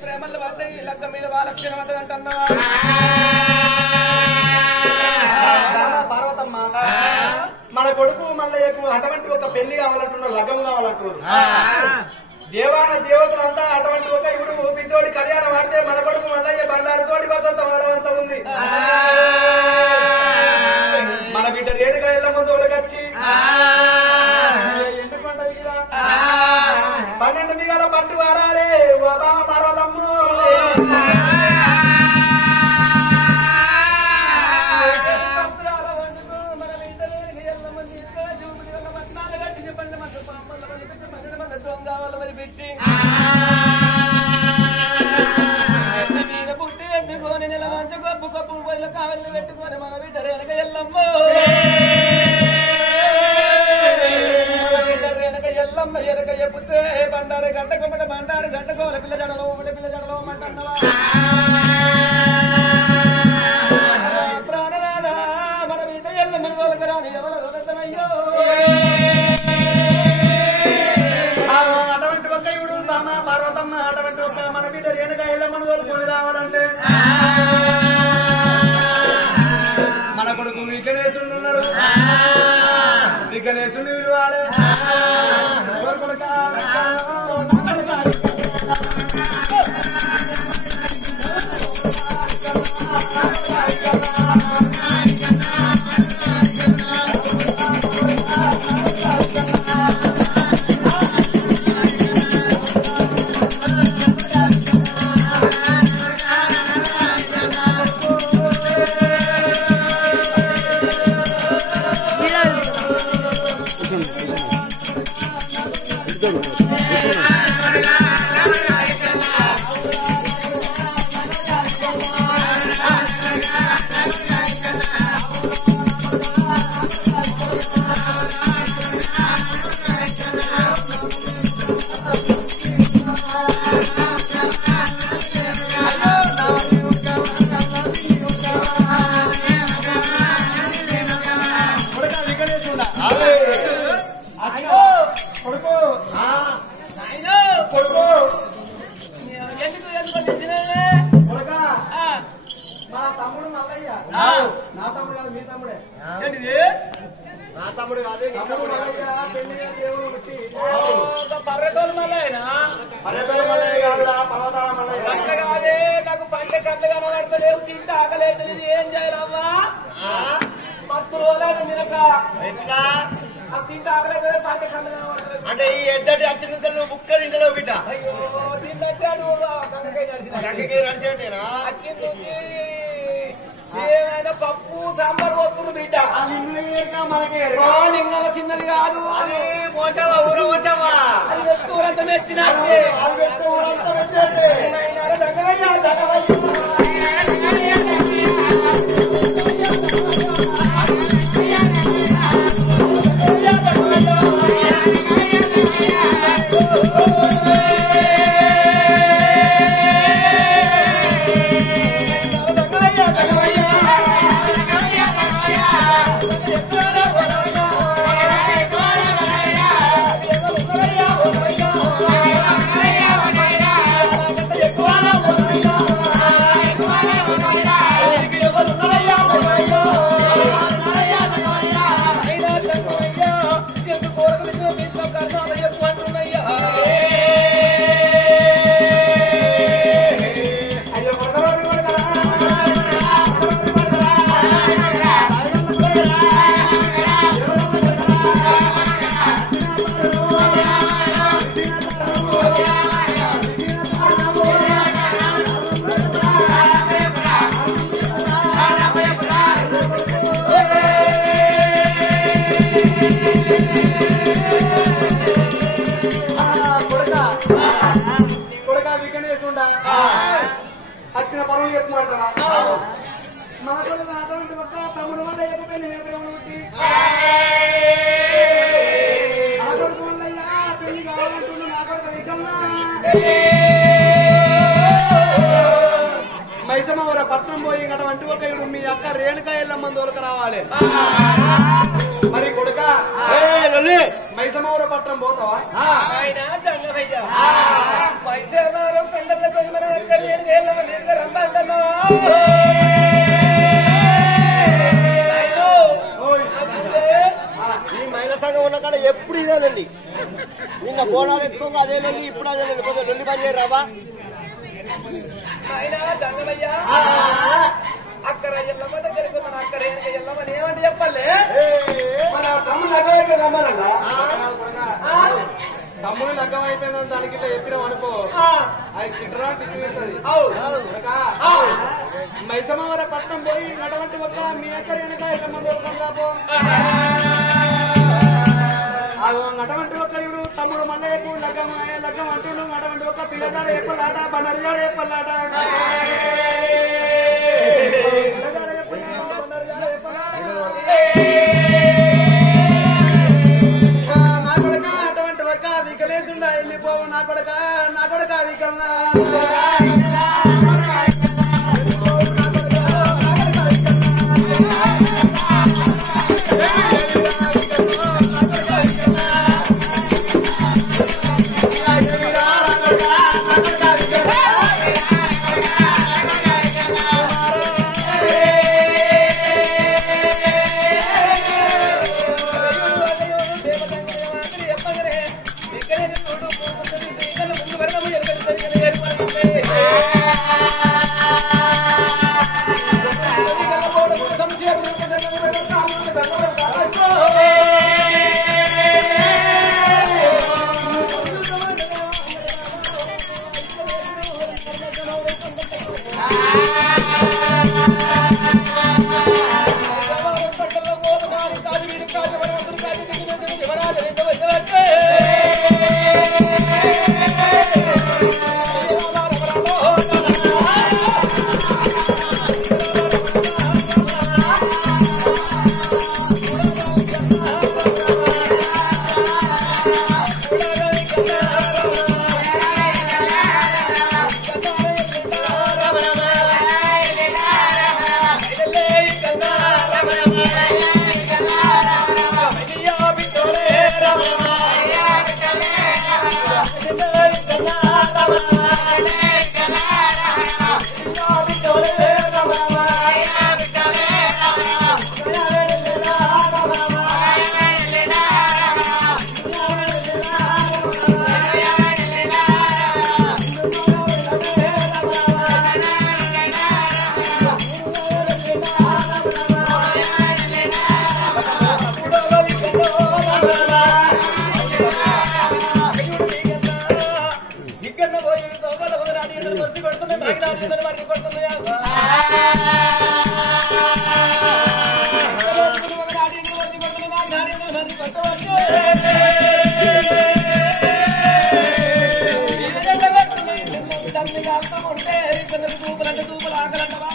ప్రేమలు పడ్డాయి లగ్గ మీద వాళ్ళక్షణం అంటన్నా పార్వతమ్మ మన కొడుకు మల్లయ్యకు అటువంటి ఒక పెళ్లి కావాలంటున్నారు, లగ్గం కావాలంటున్నారు. దేవాన దేవతలంతా అటువంటి ఒక ఇప్పుడు పిద్దోడి కళ్యాణం ఆడితే మన కొడుకు మల్లయ్య బండారుతోటి వసంత వాడవంత ఉంది. మన బిడ్డ రేణుగా ఎల్ల ముందు ఒలగచ్చి 12 మిగల పట్టు వారాలే పార్వతమ్మ. పుట్టి పెట్టుకొని నెలవంత గొప్ప గొప్ప పోయిన కావలి పెట్టుకొని మన బిడ్డ రేణుక ఎల్లమ్మ ఎల్లమ్మ ఎనక చెప్తే బండారు గంట కొమ్మట బండారు గంట కోల పిల్ల జడలో ఒకటి పిల్ల జడలో మంటన్నవా ప్రాణనాదా మన బిడ్డ ఎల్లమ్మ రోజురాని ఎవరు రోజమయ్యో అటువంటి ఒక ఇవుడు బామ పార్వతమ్మ అటువంటి ఒక మన బిడ్డ రేణుగా ఎల్లమ్మను తోలుకొని రావాలంటే మన కొడుకు విఘ్నేశుడు ఉన్నాడు. విఘ్నేశుని విలువాలే నాకు పంట కళ్ళగా నడతలేవు తింటే ఆకలేదు ఏం చేయాలమ్మా 10 రోజులు తినక తింటే ఆకలేదు పంట కళ్ళగా అంటే ఈ ఎద్దటి అత్యంత ముక్కలు తింటలో బిడ్డ అయ్యో తింటాడు నడిచేటేనా ఏమైనా పప్పు సాంబార్ పోతుంది బిడ్డ నిన్న చిన్నది కాదు అది ఊరవచ్చవా అది ఊరంతా మెచ్చినట్టే వచ్చిన పనులు చెప్పుకుంటారా మనకు అటువంటి ఒక తమ్ముడు వల్ల చెప్పని పెళ్లి కావాలంటున్నా నా కొడుకు విషమ్మా మైసమ్మవర పట్నం పోయి అటువంటి ఒక ఇడు మీ అక్క రేణుకా ఎల్లమ్మ దొరక రావాలి. మరి కొడుక మైసమ్మవర పట్నం పోతావా? పైసా పెండల ఈ మహిళా సంఘం ఉన్న కాడ ఎప్పుడు ఇదేనండి. నిన్న బోనాలు ఎత్తుకోగా అదే లొల్లి, ఇప్పుడు అదే లొల్లి. కొంచెం లొల్లి పని చేయరావా? అక్కడ ఎల్లమ్మ దగ్గరకు మన అక్కడ ఎల్లమ్మని ఏమంటే చెప్పాలి మన తమ్ముడు అక్కడ రమ్మనన్నా తమ్ముడు లగ్గం అయిపోయిందని దానికి ఇట్లా చెప్పినాం అనుకో, అది కిటరా కిట్టువేస్తుంది. మైసమ్మవర పట్నం పోయి నడవంటి ఒక్క మీ అక్కర వెనక ఇళ్ళ మంది రాబో నడవంటి ఒక్క ఇప్పుడు తమ్ముడు మల్లయ్యకు లగ్గం లగ్గం అంటుండు. నడవంటి ఒక్క పిల్లగాడ చెప్పలాట, బండరిగాడ చెప్పలాట, నా కొడుక అటువంటి ఒక్క వికలేసుండా వెళ్ళిపోవు. నా కొడుక వికల్లా తూపులంటే తూపులు ఆకలంటవా